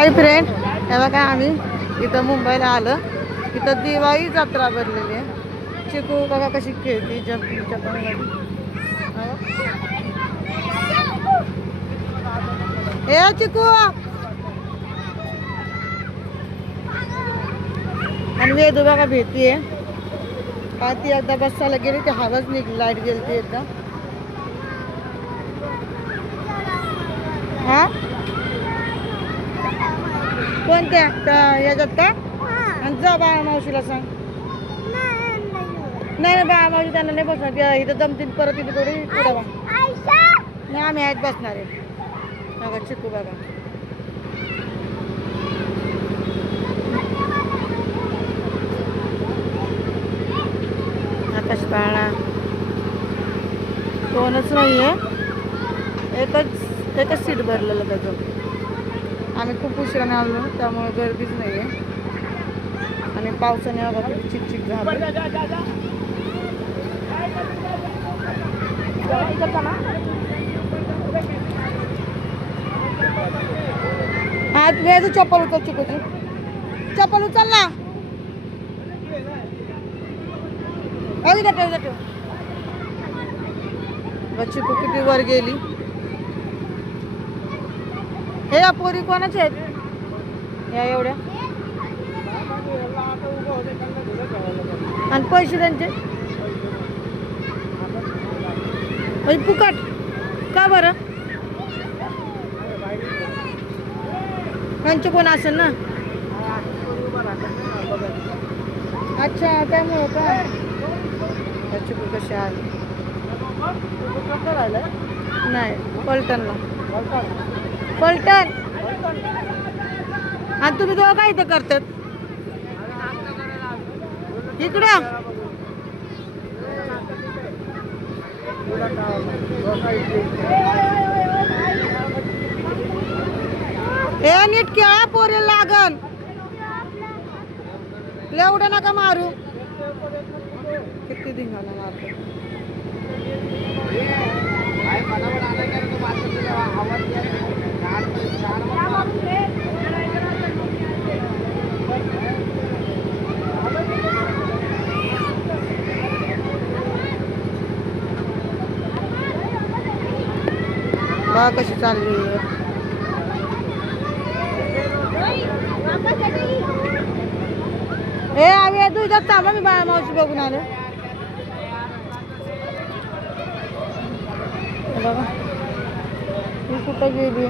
Hi friend हे बघा आम्ही इथं मुंबईला आलं. इथं दिवाळी जत्रा भरलेली आहे. चिकू बघा कशी खेळते जम्पिंगच्या पण हे चिकू. आणि वेदू बघा भेटतीये का ती एकदा बसायला गेली ती हवाच निघली लाइट गेली ती एकदा. हा? कोणत्या त्या याच्यात का? आणि जा बाळा मावशीला सांग. नाही नाही बाळा मावशी त्यांना नाही बसणार. त्या इथं दमतीन परत इथे थोडी पुढे बा नाही आम्ही आहेत बसणार आहे. बघा चिकू बघा. आकाश बाळा. कोणच नाही आहे एकच एकच सीट भरलेलं त्याचं. आम्ही खूप उशिराने आलो त्यामुळे गर्दीच नाही आहे आणि पावसाने बघा चिकचिक झालं. हा घ्यायचं चप्पल उचल चिकूची. चप्पल उचल ना. अगदी देतो चिकू किती वर गेली. हे या पोरी कोणाच्या आहेत? या एवढ्या. आणि पैसे त्यांचे? म्हणजे फुकट. का बरं? त्यांचे कोण असेल ना? अच्छा त्यामुळं का? त्याची कशी आली? नाही पलटणला. पलटण. आणि तुम्ही दोघं काय इथं करतात? इकडं हे नीट खेळा पोरे लागन एवढं नका मारू. किती धिंगाणा मारतो. बघा कशी चालली. हे आम्ही तू थांबा मी बाळा मावशी बघून आलो. बघा मी कुठं गेली?